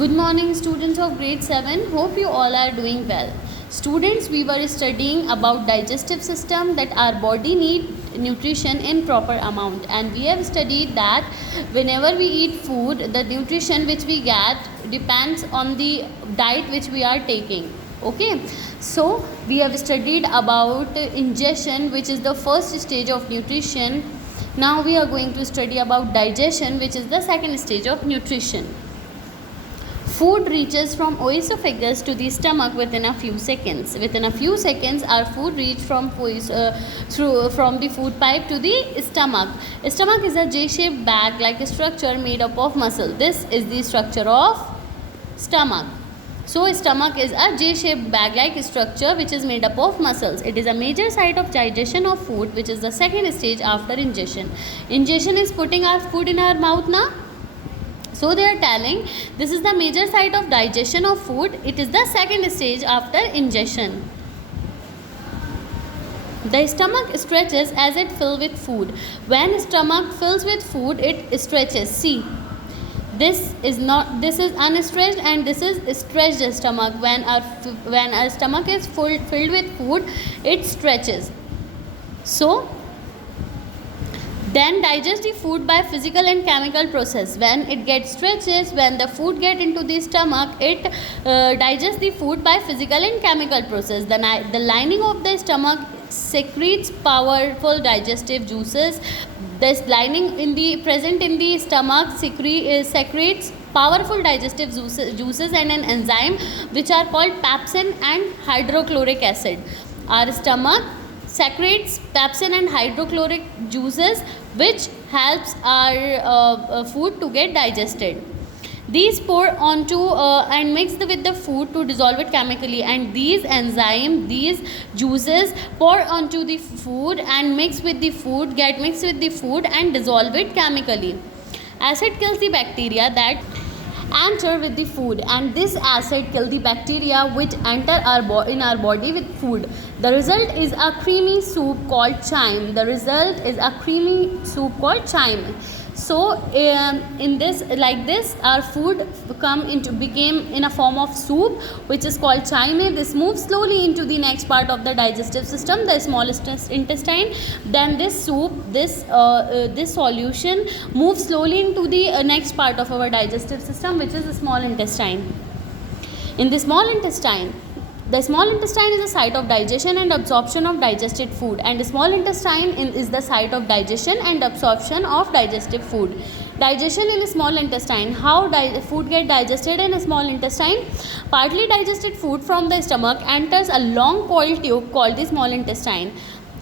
Good morning, students of grade 7. Hope you all are doing well. Students, we were studying about digestive system, that our body need nutrition in proper amount, and we have studied that whenever we eat food, the nutrition which we get depends on the diet which we are taking. Okay, so we have studied about ingestion, which is the first stage of nutrition. Now we are going to study about digestion, which is the second stage of nutrition. Food reaches from oesophagus to the stomach within a few seconds. Within a few seconds, our food reaches from the food pipe to the stomach. Stomach is a J-shaped bag-like structure made up of muscle. This is the structure of stomach. So stomach is a J-shaped bag-like structure which is made up of muscles. It is a major site of digestion of food, which is the second stage after ingestion. Ingestion is putting our food in our mouth now. So they are telling this is the major site of digestion of food. It is the second stage after ingestion. The stomach stretches as it fills with food. When stomach fills with food, it stretches. See, this is unstretched and this is stretched stomach. When our stomach is filled with food, it stretches. So then digest the food by physical and chemical process. When it gets stretches, when the food get into the stomach, it digests the food by physical and chemical process. The lining of the stomach secretes powerful digestive juices. This lining present in the stomach secretes powerful digestive juices and an enzyme which are called pepsin and hydrochloric acid. Our stomach secretes pepsin and hydrochloric juices which helps our food to get digested. These pour onto and mix with the food to dissolve it chemically, and these juices pour onto the food and get mixed with the food and dissolve it chemically. Acid kills the bacteria that enter with the food, and this acid kill the bacteria which enter in our body with food. The result is a creamy soup called chyme. So in this, like this, our food became in a form of soup which is called chyme. This moves slowly into the next part of the digestive system, the small intestine. Then this soup, this solution moves slowly into the next part of our digestive system, which is the small intestine. In the small intestine is the site of digestion and absorption of digested food, and the small intestine is the site of digestion and absorption of digested food. Digestion in small intestine. How food get digested in a small intestine? Partly digested food from the stomach enters a long coiled tube called the small intestine.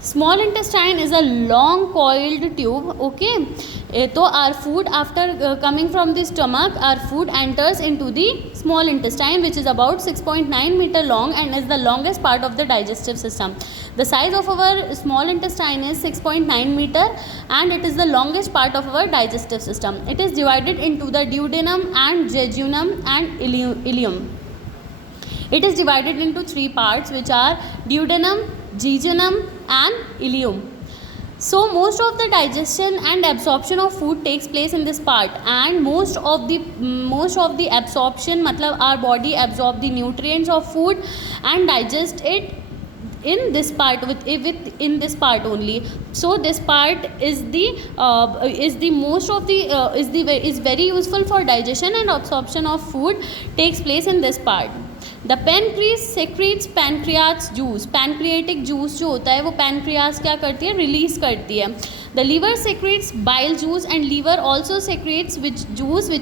Small intestine is a long coiled tube. Okay, so our food, after coming from the stomach, our food enters into the small intestine, which is about 6.9 meter long and is the longest part of the digestive system. The size of our small intestine is 6.9 meter and it is the longest part of our digestive system. It is divided into the duodenum and jejunum and ileum. It is divided into three parts, which are duodenum, jejunum and ileum. So most of the digestion and absorption of food takes place in this part, and most of the absorption, matlab our body absorb the nutrients of food and digest it in this part in this part only. So this part is very useful for digestion and absorption of food takes place in this part. The pancreas secretes pancreas juice. Pancreatic juice जो होता है वो pancreas क्या करती है, release करती है. The liver secretes bile juice, and liver also secretes which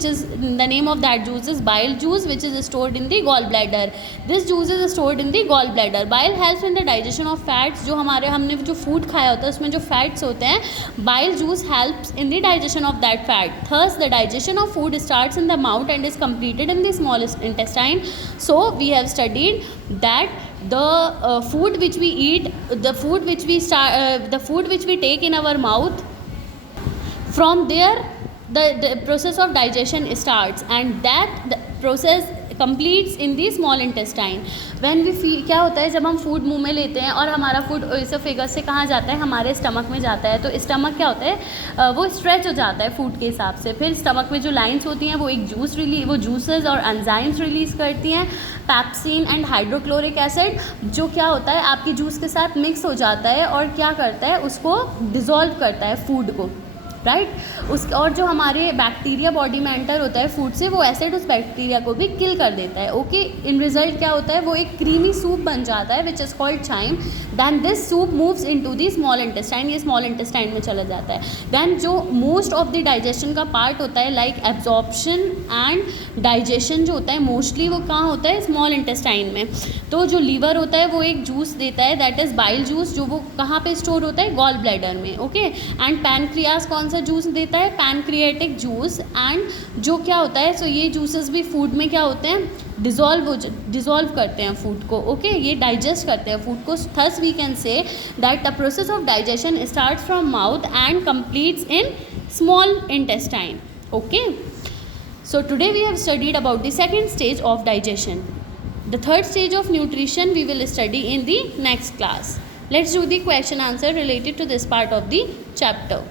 is the name of that juice is bile juice, which is stored in the gallbladder. This juice is stored in the gallbladder. Bile helps in the digestion of fats. जो हमने जो food खाया होता है उसमें जो fats होते हैं, bile juice helps in the digestion of that fat. Thus the digestion of food starts in the mouth and is completed in the small intestine. So we have studied that the food which we eat, the food which we take in our mouth, from there the process of digestion starts, and that the process completes in the small intestine. When we feel, क्या होता है जब हम food मुंह में लेते हैं और हमारा फूड इसोफेगस से कहाँ जाता है, हमारे स्टमक में जाता है, तो स्टमक क्या होता है वो स्ट्रेच हो जाता है फूड के हिसाब से. फिर स्टमक में जो लाइंस होती हैं वो एक वो जूसेस और एंजाइम्स रिलीज़ करती हैं, पैप्सिन एंड हाइड्रोक्लोरिक एसिड, जो क्या होता है आपकी जूस के साथ मिक्स हो जाता है और क्या करता है उसको डिज़ोल्व करता है फूड को, राइट. और जो हमारे बैक्टीरिया बॉडी में एंटर होता है फूड से, वो एसिड उस बैक्टीरिया को भी किल कर देता है. ओके, इन रिजल्ट क्या होता है, वो एक क्रीमी सूप बन जाता है which is called chyme. Then this soup moves into the small intestine, ये स्मॉल इंटेस्टाइन में चला जाता है. दैन जो मोस्ट ऑफ द डाइजेशन का पार्ट होता है लाइक एब्जॉर्प्शन एंड डाइजेशन जो होता है मोस्टली वो कहाँ होता है, स्मॉल इंटेस्टाइन में. तो जो लीवर होता है वो एक जूस देता है, दैट इज़ बाइल जूस, जो वो कहाँ पे स्टोर होता है, गॉल ब्लैडर में. ओके, एंड पैनक्रियास कौन सा जूस देता है, पैनक्रिएटिक जूस. एंड जो क्या होता है, सो ये जूसेस भी फूड में क्या होते हैं, डिज़ोल्व करते हैं फूड को. ओके, ये डाइजेस्ट करते हैं फूड को. Thus we can say that the process of digestion start from mouth and completes in small intestine. Okay, so today we have studied about the second stage of digestion. The third stage of nutrition we will study in the next class. Let's do the question answer related to this part of the chapter.